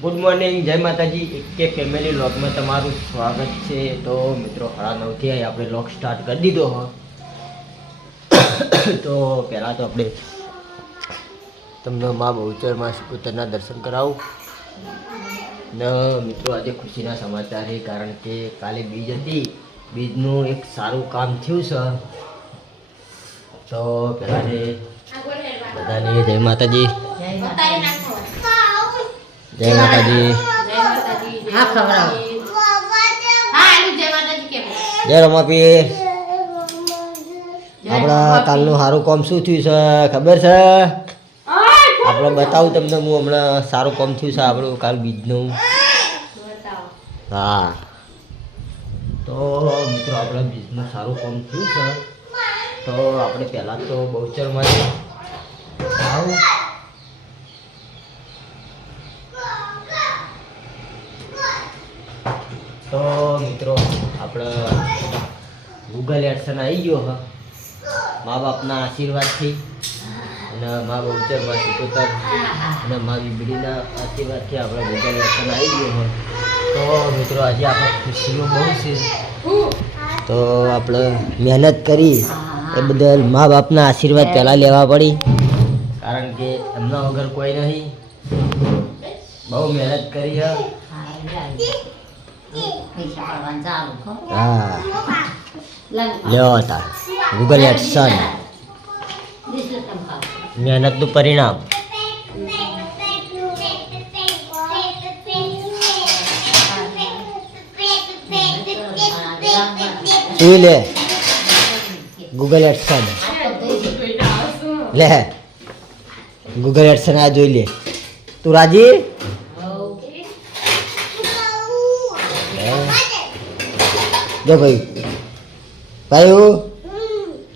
Good morning, જય માતાજી. કે ફેમિલી વ્લોગમાં તમારું સ્વાગત છે. તો મિત્રો 9:30 આપણે વ્લોગ સ્ટાર્ટ કરી દીધો હો. તો પહેલાં તો આપણે તમને મા બહુચરમાં ઉત્તરના દર્શન કરાવું ને મિત્રો આજે ખુશીના સમાચાર છે, કારણ કે કાલે બીજ હતી. બીજનું એક સારું કામ થયું છે. તો પહેલાં બધાને જય માતાજી. જય માતાજી. જય રમાપી. આપણા કાલનું સારું કામ શું થયું છે ખબર છે? આપણે બતાવું તમને. હું હમણાં સારું કામ થયું છે આપણું કાલ બીજનું. હા, તો મિત્રો આપણે બીજનું સારું કામ થયું છે. તો આપણે પહેલાં તો બહુચરમાં આવું. તો મિત્રો આપણે ગૂગલ એડસન આવી ગયો હ મા બાપના આશીર્વાદથી, અને મા બહુચરમાં સિકોતર અને મા બીબડીના આશીર્વાદથી આપણે ગૂગલ એડસન આવી ગયો હ. તો મિત્રો આજે આપણે ખુશીઓ બહુ છે. તો આપણે મહેનત કરી એ બદલ મા બાપના આશીર્વાદ પહેલાં લેવા પડી, કારણ કે એમના વગર કોઈ નહીં. બહુ મહેનત કરી હ. હા, લ્યો હતા ગૂગલ એડસન, મહેનતનું પરિણામ. જોઈ લે ગૂગલ એડસન, લે ગૂગલ એડસન આ જોઈ લે. તું રાજી? જો ભાઈ ભાઈ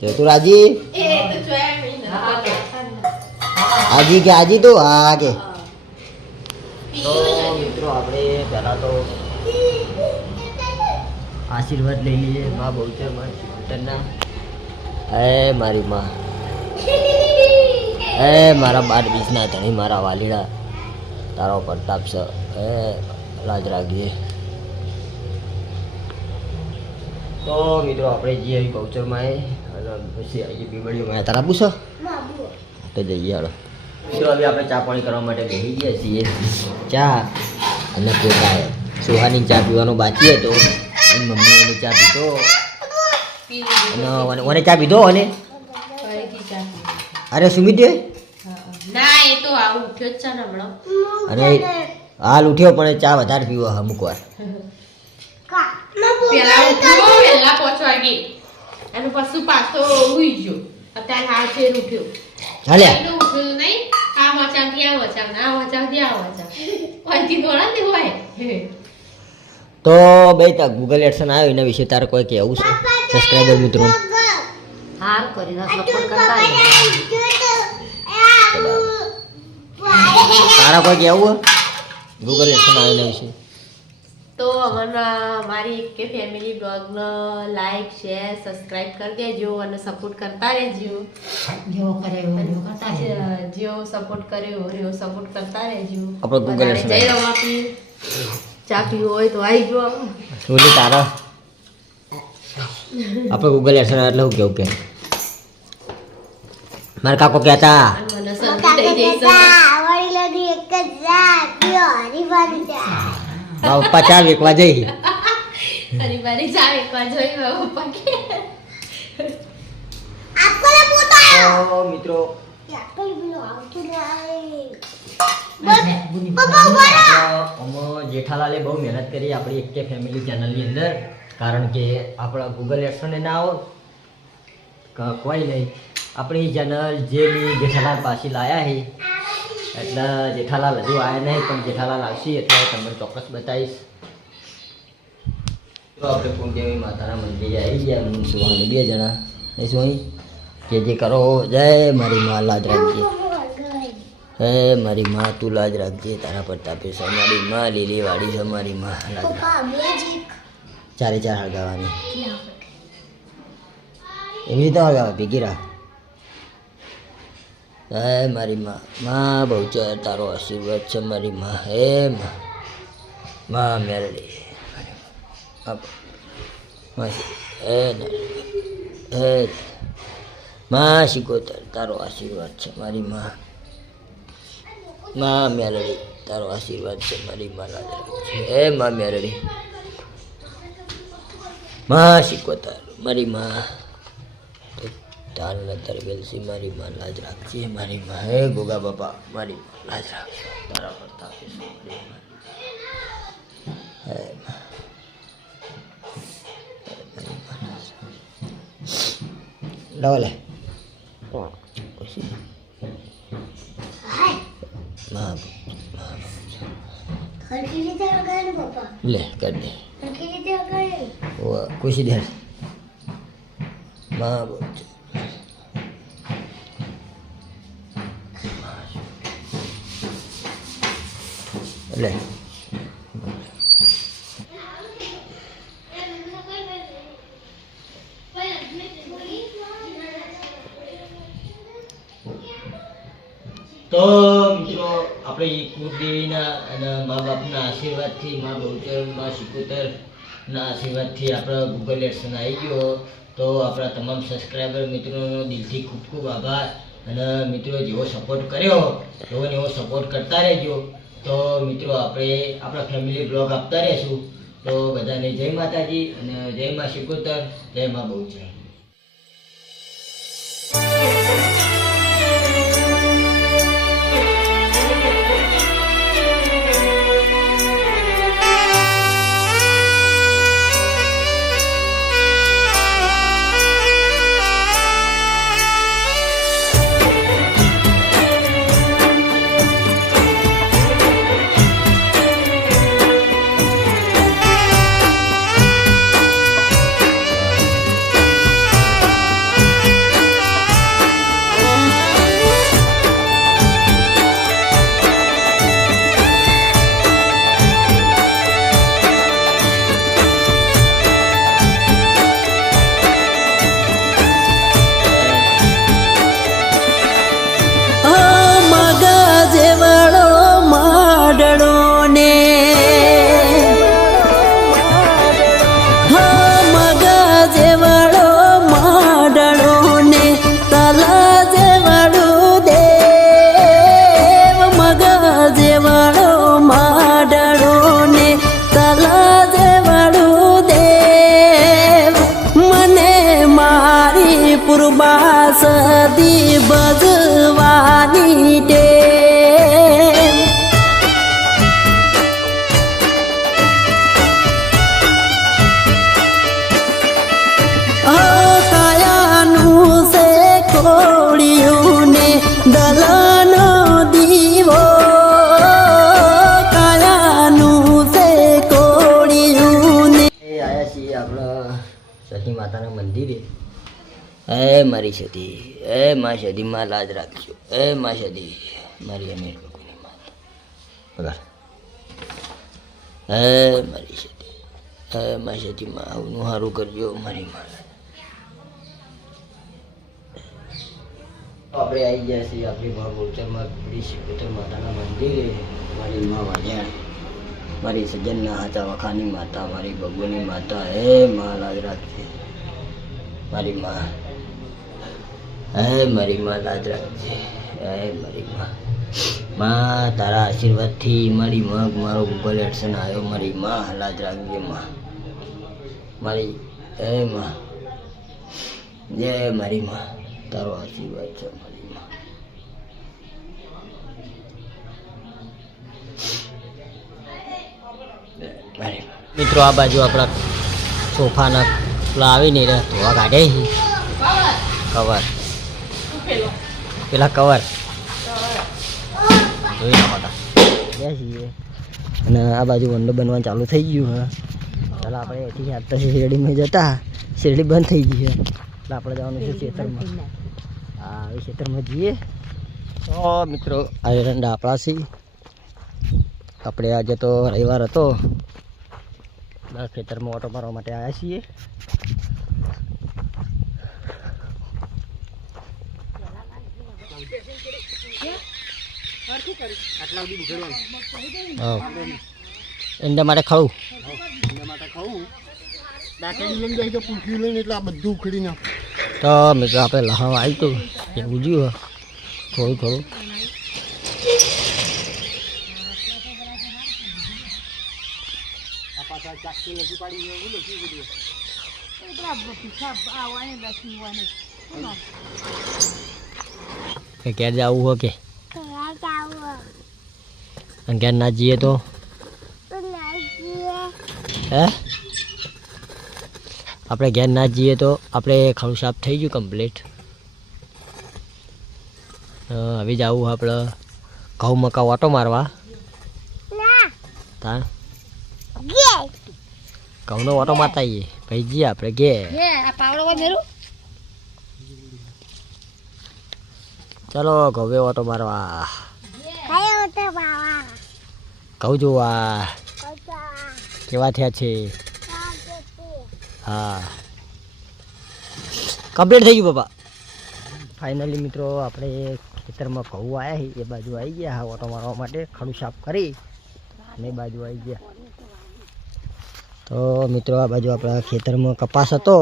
જો તું રાજી? આજી કે આજી તો હા કે. તો મિત્રો આપણે પહેલાં તો આશીર્વાદ લઈ લઈએ મા બહુચરમાં સિકોતરના. હે મારી માં, હે મારા 12 બીજના ધણી, મારા વાલીડા, તારો પ્રતાપ છે. હે લાજ રાખજે. તો મિત્રો આપણે જઈએ આવી બહુચરમાં અને પછી આવી બીબડીઓમાં તારા પૂછો તો જઈએ. હાલો મિત્રો, હવે આપણે ચા પાણી કરવા માટે બેસી ગયા છીએ. ચા અને પોતાએ સુહાની ચા પીવાનો બાકી હતો. મમ્મીઓને ચા પીધો અને ઓને ચા પીધો. અરે સુમિત અરે હાલ ઉઠ્યો પણ ચા વધારે પીવો અમુક વાર. તો ભાઈ તા ગૂગલ એડસન આવ્યો, એના વિશે તારે કોઈ કહેવું છે સબસ્ક્રાઈબર મિત્રો? તારા કોઈ કહેવું ગૂગલ એડસન આવ્યો એના વિશે? તો અમારા મારી કે ફેમિલી બ્લોગને લાઈક શેર સબસ્ક્રાઇબ કરી દેજો અને સપોર્ટ કરતા રહેજો. જેવો સપોર્ટ કર્યો એવો સપોર્ટ કરતા રહેજો. આપણે ગૂગલ એડસન જય રમાપી. ચા પીવો હોય તો આવી ગયો. બોલી તારા આપણે ગૂગલ એડસન એટલે હું કેવું કે મારા કાકો કહેતા મને શરદી થઈ જઈ છે. મારા પપ્પા ચા વેકવા જઈ. હરીબારી ચા વેકવા જોઈ મારા પપ્પા કે. તો મિત્રો જેઠાલાલે બહુ મહેનત કરી આપણી એક ફેમિલી ચેનલની અંદર, કારણ કે આપણા ગૂગલ એડસન ના આવો કોઈ નહીં. આપણી ચેનલ જે જેઠાલાલ પાછી લાયા છે, એટલે જેઠાલાલ હજુ આવ્યા નહીં, પણ જેઠાલાલ આવશે એટલે તમને ચોક્કસ બતાવીશ. તો આપણે કુંદેવી માતાના મંદિરે આવી ગયા. હું સુહાની 2 જણા એ સુહી જે કરો. જય મારી માં, લાજ રાખજે. હે મારી માં, તું લાજ રાખજે. તારા પ્રતાપે છે મારી માં, લીલી વાળી છે મારી માં, લાજ રાખજે. 4 હળગાવાની એવી રીતે હળગાવા ભેગી રાખ. હે મારી માં બહુચર તારો આશીર્વાદ છે મારી માં. હે માં મેરડી હે માં શીખોતર તારો આશીર્વાદ છે મારી માં. માં મેરડી તારો આશીર્વાદ છે મારી માં. હે માં મેરડી માં શીખોતર મારી માં. તાલ ને તરબેલસી મારી માં લાજ રાખજે મારી માં. હે ગોગા બાપા મારી માં લાજ રાખજો તારા કરતા મારી માં. હે લાવ લે લે કર દે ખુશી દે માં બોલ લે તો મિત્રો આપણે કુળદેવીના અને મા બાપના આશીર્વાદથી મા બહુચર મા શિકોતરના આશીર્વાદથી આપણા ગૂગલ એડસન આવી ગયો. તો આપણા તમામ સબસ્ક્રાઈબર મિત્રોનો દિલથી ખૂબ ખૂબ આભાર. અને મિત્રો જેવો સપોર્ટ કર્યો એવો ને એવો સપોર્ટ કરતા રહેજો. તો મિત્રો આપણે આપણા ફેમિલી બ્લોગ આપતા રહીશું. તો બધાને જય માતાજી અને જય મા શિકોતર, જય મા બહુચર. સદી બજવાની ટેવ કાયાનું છે કોળિયું ને દલનો દીવો. કાયાનું છે કોળિયું ને આયા છીએ આપણા સતી માતાના મંદિરે. હે મારી સતી, હે મા સતી માં લાજ રાખજો. હે મા સતી મારી અમીર લોકોની માતા બગાડ. હે મારી સતી, હે મા સતી માં આવનું સારું કરજો મારી માં. આપણે આવી ગયા છીએ આપણી મા બહુચરમાં આપણી શિકોતર માતાના મંદિરે. મારી મા વાજ્યા મારી સજ્જનના હાચા વખાની માતા, મારી બબુની માતા. હે મા લાજ રાખજે મારી માં. હે મારી માં લાજ રાખજે. હે મારી માં તારા આશીર્વાદથી મારી માં મારો ગૂગલ એડસન આવ્યો. મારી માં લાજ રાખજે માં મારી. હે માં જય મારી માં તારો આશીર્વાદ છે મારી માં. મિત્રો આ બાજુ આપણા સોફાના પેલા આવી નહીં રહ્યા ધોવા કાઢે કવર, પેલા કવર જોઈ નાખતા છીએ. અને આ બાજુ વંડો બનવાનું ચાલુ થઈ ગયું. હા ચાલો આપણે એથી આપતા શેરડીમાં જતા, શેરડી બંધ થઈ ગઈ છે એટલે આપણે જવાનું છે ખેતરમાં. હા એ ખેતરમાં જઈએ. તો મિત્રો આ એરંડા આપણા છીએ. આપણે આજે તો રવિવાર હતો, ખેતરમાં ઓટો મારવા માટે આવ્યા છીએ. હા એના માટે ખાવું તો મિત્રો આપણે લહાવા આવી તો એવું જ્યું થોડું થોડું ક્યાં જવું હો કે અને ક્યાં ના જઈએ તો હે આપણે ઘેર ના જઈએ તો આપણે ખાણું સાફ થઈ ગયું કમ્પ્લીટ હવે જવું આપણે ઘઉં મકા ઓટો મારવા તાર ઘઉંનો ઓટો મારતા આવીએ પછી જઈએ આપણે ઘેર ચાલો ઘઉં ઓટો મારવા ઘઉં જોવા કેવા થયા છે હા કમ્પ્લીટ થઈ ગયું બાપા ફાઇનલી મિત્રો આપણે ખેતરમાં ઘઉં આવ્યા એ બાજુ આવી ગયા હા ઓટો મારવા માટે ખડું સાફ કરી અને એ બાજુ આવી ગયા તો મિત્રો આ બાજુ આપણા ખેતરમાં કપાસ હતો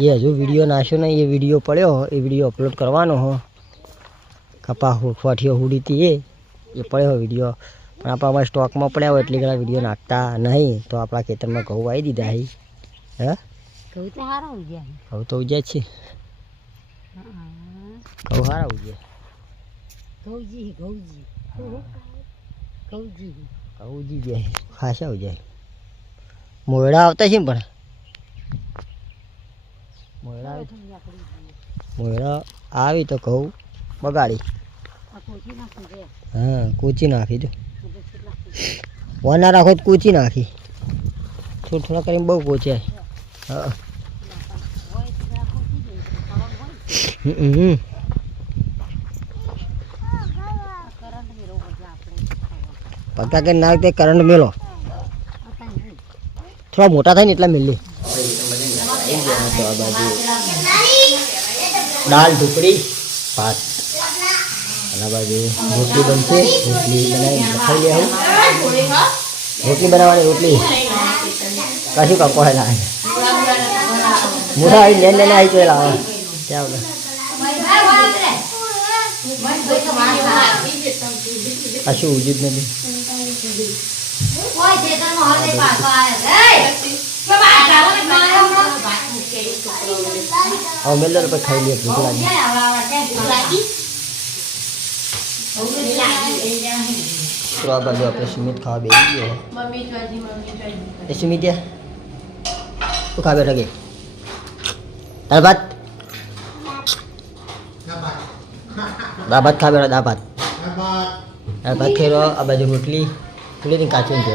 એ હજુ વિડીયો નાખ્યો ને એ વિડીયો પડ્યો એ વિડીયો અપલોડ કરવાનો હો કપાસ ફાટીઓ હુડીતી એ પડ્યો વિડીયો પણ આપણા સ્ટોકમાં પડ્યા હોય એટલી ઘણા વિડીયો નાખતા નહીં તો આપણા ખેતરમાં ઘઉં આવી દીધા હે ઘઉં તો ઉજ્યા છે ઘઉં સારા ઉજ્યા ઘઉં ઉજી જાય ખાસા ઉજાય મોયડા આવતા છે પણ મોયડા આવી તો ઘઉં બગાડી હા કૂચી નાખી દો વાના રાખો તો કૂચી નાખી થોડા થોડા કરીને બહુ કોચાય હા પગા કે નાખ તે કરંટ મેલો થોડા મોટા થાય ને એટલા મેલી તો આ બાજુ દાળ ઢુકડી ભાત અને આ બાજુ રોટલી બનશે રોટલી બનાવી ખાઈ લે રોટલી બનાવવાની રોટલી કશું કાપો હે લાવે મોટા આવી લેન લેને આવી તો લાવે ત્યાં કશું ઉજ્યું જ નથી હવે મેલ દે પછી ખાઈ લે ભૂખ લાગી તો આ બાજુ આપણે સુમિત ખાવા બેસી ગયો એ સુમિત તું ખા બેઠો કે દાળ ભાત ખા બેઠો દાળ ભાત ખેરો આ બાજુ રોટલી થોડી કાચું છે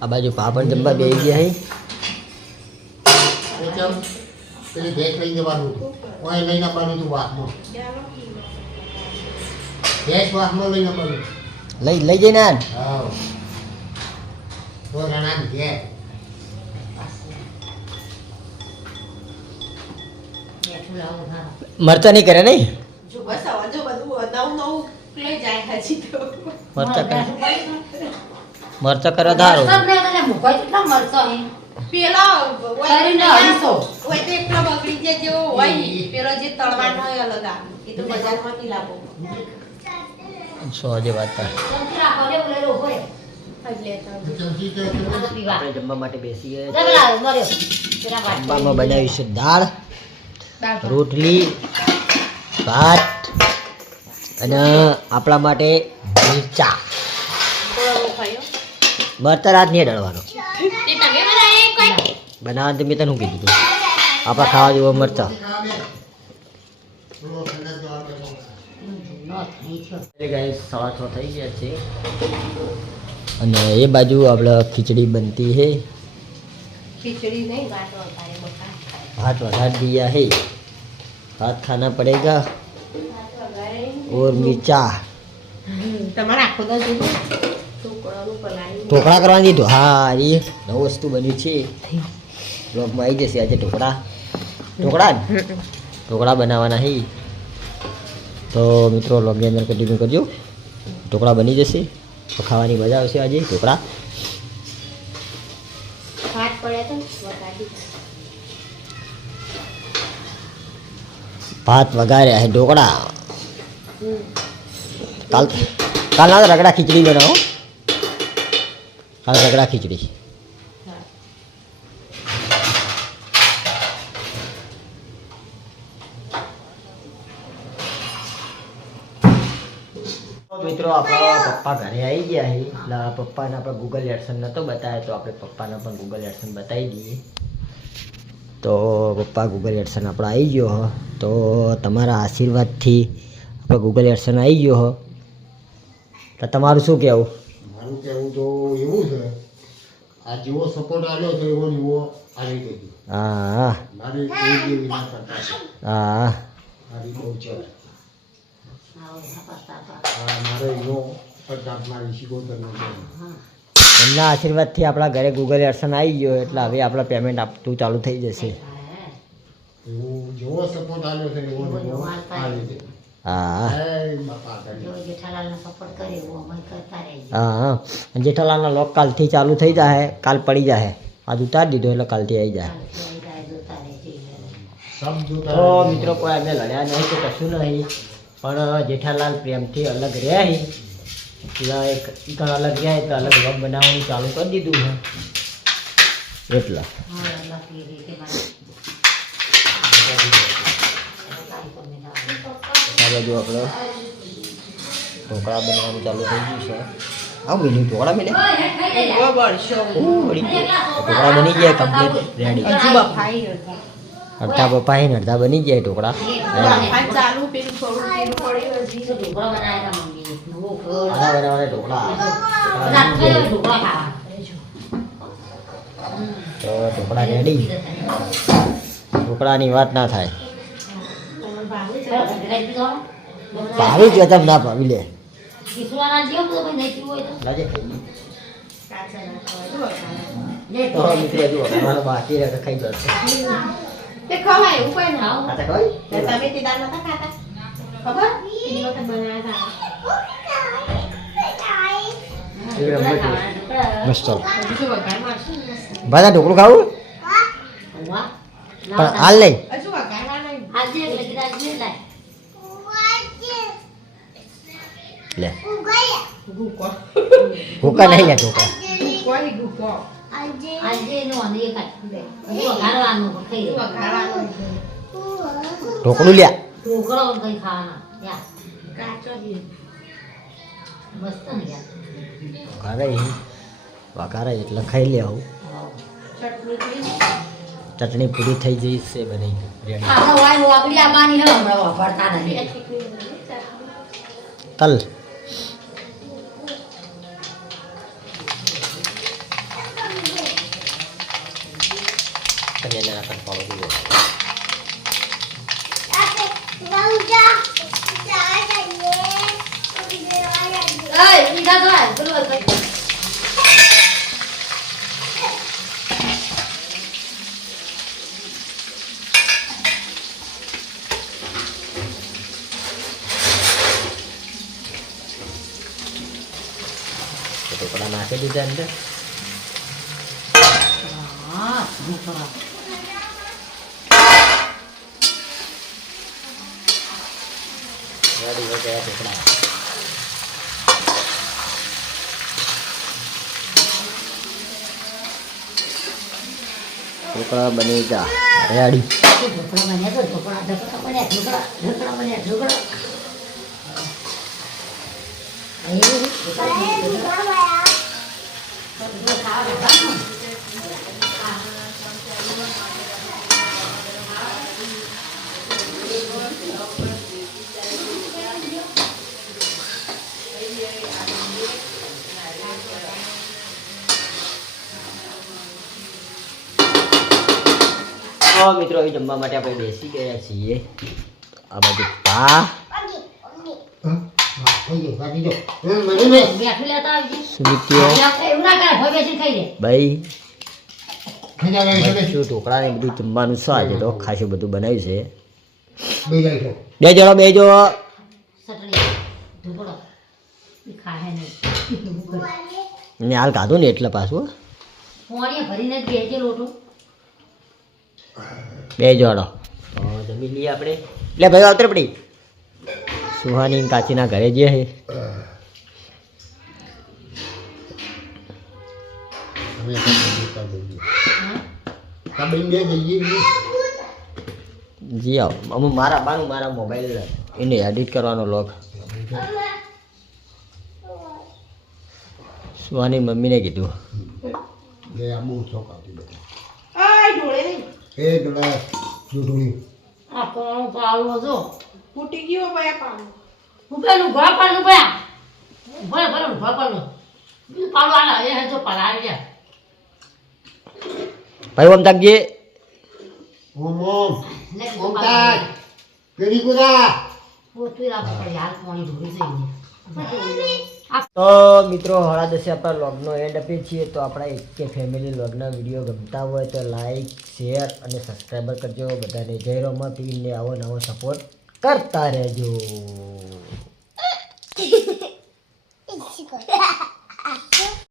આ બાજુ પાપડ જમવા બેસી ગયા પેલી ભેંસ લઈ જવાનું ઓય લઈને આવવાનું હતું વાસમાં ભેંસ વાસમાં લઈને આવવાનું લઈ જઈને આન હા તો રાણા ઘેર મરચા નહીં કરે નહીં મરચા કરે ધારો સોજે વાત આપણે જમવા માટે બેસી ગયા જમવામાં બનાવીશું દાળ રોટલી ભાત અને આપણા માટે મિરચા મરચા રાત નહીં ડળવાનો બનાવવાનું તો મેં તને શું કીધું હતું આપણા ખાવા જેવો મરચા સાડા 6 થઈ ગયા છે અને એ બાજુ આપણે ખીચડી બનતી है खिचड़ी नहीं भात वघार दिया है भात खाना पड़ेगा और मिर्चा તમારે આખો દા જોડું ટુકડાનું પલાળી ઢોકળા કરવાની દીધું હા એ નવું વસ્તુ બન્યું છે બ્લોગમાં આવી જશે આજે ઢોકળા ઢોકળા બનાવવાના છે તો મિત્રો બ્લોગની અંદર કન્ટિન્યુ કરજો ઢોકળા બની જશે તો ખાવાની મજા આવશે આજે ઢોકળા ભાત પડે તો વઘારી ભાત વઘાર્યા છે ઢોકળા કાલના રગડા ખીચડી બનાવો કાલ રગડા ખીચડી મિત્રો આપણા પપ્પા ઘરે આવી ગયા છે એટલે પપ્પાને આપણે ગૂગલ એડસન નહોતો બતાવ્યો તો આપણે પપ્પાને પણ ગૂગલ એડસન બતાવી દઈએ તો પપ્પા ગૂગલ એડસન આપણે આવી ગયો હો તો તમારા આશીર્વાદથી આપણે ગૂગલ એડસન આવી ગયો હો તો તમારું શું કહેવું મારું કહેવું તો એવું છે આ જેવો સપોર્ટ આવ્યો છે એવો જેવો આવી ગયો હા મારી કોઈ જેવી ના કરતા છે હા મારી બહુ છે મારો એનો પચાસ મારી શીખોતરનો છે એમના આશીર્વાદથી આપણા ઘરે ગૂગલ એડસન આવી ગયો એટલે હવે આપણા પેમેન્ટ આપતું ચાલુ થઈ જશે એવું જેવો સપોર્ટ આવ્યો છે એવો જેવો આવી ગયો હા બાપા કરી હા જેઠાલાલના લોક કાલથી ચાલુ થઈ જાય કાલ પડી જાય આજ ઉતારી દીધો એટલે કાલથી આવી જાય સબ જોતા તો મિત્રો કોઈ અમે લડ્યા નહીં કે કશું નહીં પણ જેઠાલાલ પ્રેમથી અલગ રહ્યા એટલે એક અલગ રહ્યા એટલે અલગ વગ બનાવવાનું ચાલુ કરી દીધું છે એટલા આ બાજુ આપણે ઢોકળા બનાવવાનું ચાલુ થઈ ગયું છે આવું બીજું ઢોકળા બને ઢોકળા બની ગયા કમ્પ્લીટ રેડી અડધા બપાઈ ને અડધા બની ગયા ઢોકળા ચાલુ પેલું થોડું તેલ પડ્યું બનાવવાના ઢોકળા તો ઢોકળા રેડી ઢોકળાની વાત ના થાય ભાવી જ તમ ના ભાવી લે લાજે તો મિત્રો જો અમારો બાકી રહે ખાઈ જશે તે ખવાય એવું કોઈ ના ખાતા ખવાય તમે તે દાળ નતા ખાતા ખબર પેલી વખત બનાવ્યા મસ્ત ચાલો હતા હજુ વઘાર મારશું ને બધા ઢોકળું ખાવું પણ હાલ નહીં હજુ વઘારવાના લે ગુકો ભૂકા નહીં લે ઢોકળા કોઈ ગુકો વઘારવાનું વઘારવાનું ઢોકળું લ્યા ઢોકળો કઈ ખાવાના યા કાચો બી મસ્ત ને યાર વઘારે એટલે ખાઈ લે આવું ચટણી ચટણી પૂરી થઈ જઈ છે બની રેડી આપણે વાય વાપરી આવવાની હે હમણાં વાપરતા નથી તલ કન્યા ના કન પાડો દીધો એય મીઠા તો આય પેલું ઢોકળા નાખી દીધા અંદર હા ઢોકળા રેડી હો ગયા ઢોકળા ઢોકળા બની જા રેડી ઢોકળા બન્યા તો ઢોકળા બન્યા ઢોકળા તો મિત્રો હવે જમવા માટે આપણે બેસી ગયા છીએ આ બાજુ પા બેઠું લેતા આવજે સુમિત્યો એવું ના કરે ભય બેસીને ખાઈ લે ભાઈ ખજા ગઈ છે શું ઢોકળા ને બધું જમવાનું શું આજે તો ખાસું બધું બનાવ્યું છે બે જાય છે બેજો સટણી ઢોકળો એ ખાહે નહીં ને હાલ ખાધું ને એટલે પાછું પોણીએ ભરીને જ બેસજે લોટો બેજો હાલો જમી લઈએ આપણે એટલે ભાઈ આવતરે પડી સુહાની ને કાચીના ઘરે જે છે અમે કબીન બે જઈએ જી આવો અમે મારા બાનું મારા મોબાઈલ એને એડિટ કરવાનો લોગ સુહાની મમ્મીને કીધું બે આબુ શોખ આવતી બધા આય ઢોળે નહીં એ પેલા દૂધણી આ કોણ પાડવો છો ફૂટી ગયો ભાઈ પાણી ઉપેલું ઘર પાડું ભયા ભલે ભલે ઘર પાડું બીજું પાડું આલા એ જો પડાવી ગયા ભાઈ ઓમ તાકજી ઓમ ઓમ ઓમ તાજ પેરી કુદા પોતું રાખો પડે હાલ પોણી ઢોળી જઈને તો મિત્રો હળા દસે આપણા લોગનો એન્ડ આપીએ છીએ તો આપણા એક ફેમિલી લોગના વિડીયો ગમતા હોય તો લાઈક શેર અને સબસ્ક્રાઈબર કરજો બધાને જય રોમા ટીવીને આવો નવો સપોર્ટ કરતા રહેજો